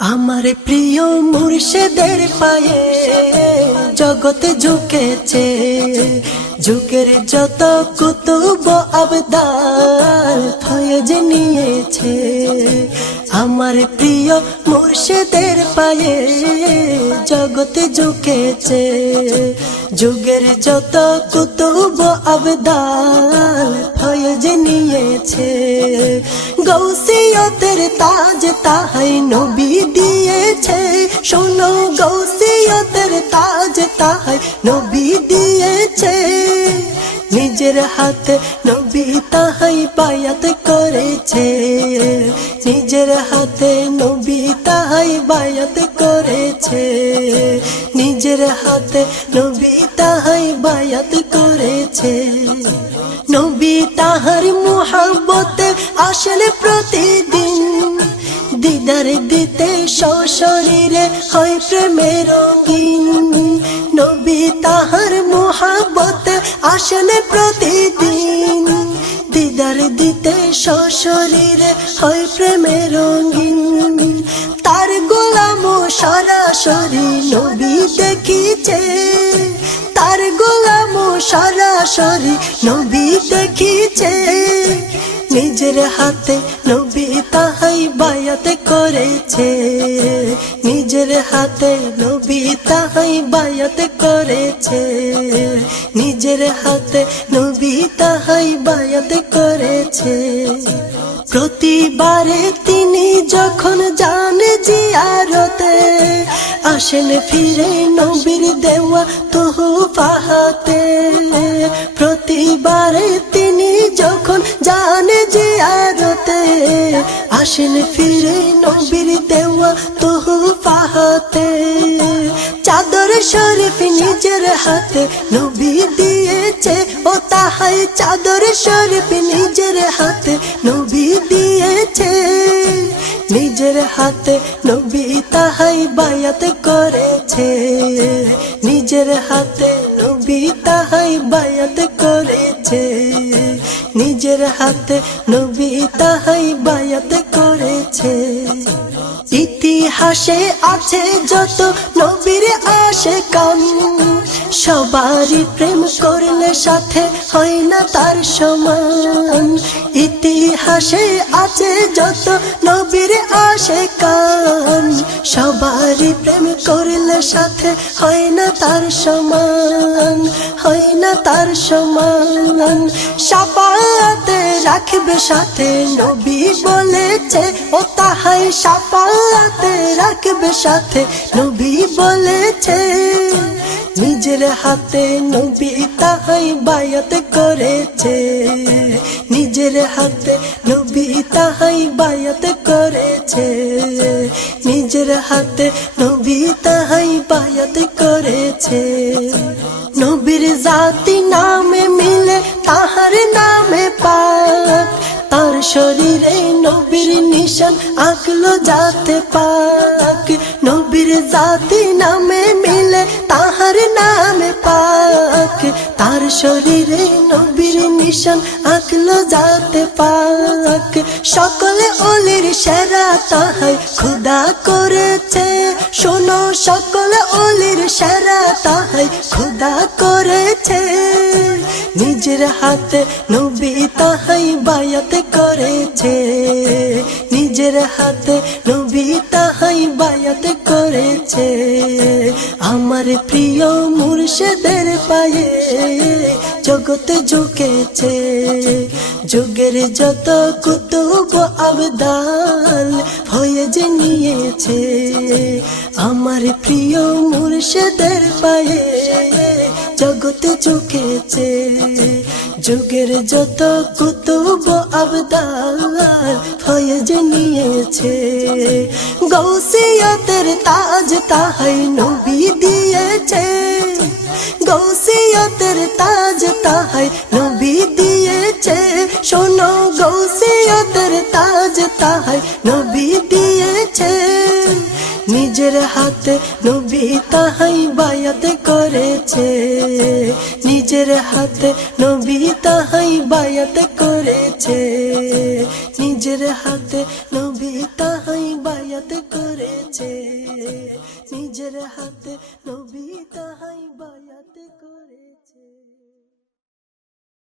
আমার প্রিয় মুর্শেদের পায়ে জগতে ঝুঁকেছে ঝুঁকের যত কুতুব আবদার ফয়েজ নিয়েছে। আমার প্রিয় মুর্শেদের পায়ে জগতে ঝুঁকেছে। যুগের যত কুতুব আবদার ফয়েজ নিয়েছে। গৌসিয়তের তাজ তাহাই নবী দিয়েছে। শোনো গৌসিয়তের তাজ তাহাই নবী দিয়েছে। নিজের হাতে নবী তাহাই বায়াত করেছে। নিজের হাতে নবী তাহাই বায়াত করেছে। নিজের হাতে নবী তাহাই বায়াত করেছে। নবী তাহার মোহাব্বতে আসেন প্রতিদিন। দিদার দিতে সশরীরে হয় প্রেমের নবী তাহার মোহাব্বতে আসেন প্রতিদিন। দিদার দিতে শশরীর হয় প্রেমের রঙিন তার গোলাম সরাসরি নবী দেখিছে। তার গোলাম সরাসরি নবী দেখিছে। নিজের হাতে নবী তাহাই বায়াত করেছে। নিজের হাতে নবী তাহাই বায়াত করেছে। নিজের হাতে নবী তাহাই বায়াত করেছে। প্রতিবারে তিনি যখন যান জিয়ারতে, আসেন ফিরে নবীর দেওয়া তহু পাহাতে প্রতিবারে তিনি জানে যে আদতে আসেন ফিরে নবীর দেওয়া তহু পাহাতে চাদর শরীফ নিজের হাতে নবী দিয়েছে ও তাহাই চাদর শরীফ নিজের হাতে নিজের হাতে নবী তাহাই বায়াত করেছে। নিজের হাতে নবী তাহাই বায়াত করেছে। নিজের হাতে নবী তাহাই বায়াত করেছে। ইতিহাসে আছে যত নবীর আসে কান সবারই প্রেম করলে সাথে হয় না তার সমান। ইতিহাসে আছে যত নবীর আসে কান সবারই প্রেম করলে সাথে হয় না তার সমান। হয় না তার সমান। সাপাতে রাখবে সাথে নবী বলেছে, ও তাহাই সাপাতে রাখবে সাথে নবী বলেছে। নিজের হাতে নবী তাহাই বায়াত করেছে। নিজের হাতে নবী তাহাই বায়াত করেছে। নিজের হাতে নবী তাহাই বায়াত করেছে। নবীর জাতি নামে মিলে তাহার নামে পাক। তার শরীরে নবীর নিশান আঁকলো যাতে পাক। নবীর জাতি নামে মিলে তাহার নামে পাক। তার শরীরে নবীর নিশান আঁকলো যাতে পাক। সকলে অলির সেরা তাহাই খুদা করেছে। শোনো সকলে নিজের হাতে নবী তাহাই বায়াত করেছে। নিজের হাতে নবী তাহাই বায়াত করেছে। আমার প্রিয় মুর্শেদের পায়ে জগতে ঝুঁকেছে। যুগের যত কুতুব আবদাল হয়ে যে নিয়েছে। আমার প্রিয় মুর্শেদের পায়ে জগতে ঝুঁকেছে যুগের যত কুতুব আবদাল ফয়েজ নিয়েছে। গৌসিয়তের তাজ তাহাই নবী দিয়েছে। গৌসিয়তের তাজ তাহাই নবী দিয়েছে। শোনো গৌসিয়তের তাজ তাহাই নবী দিয়েছে। নিজের হাতে নবী তাহাই বায়াত করেছে। নিজের হাতে নবী তাহাই বায়াত করেছে। নিজের হাতে নবী তাহাই বায়াত করেছে। নিজের হাতে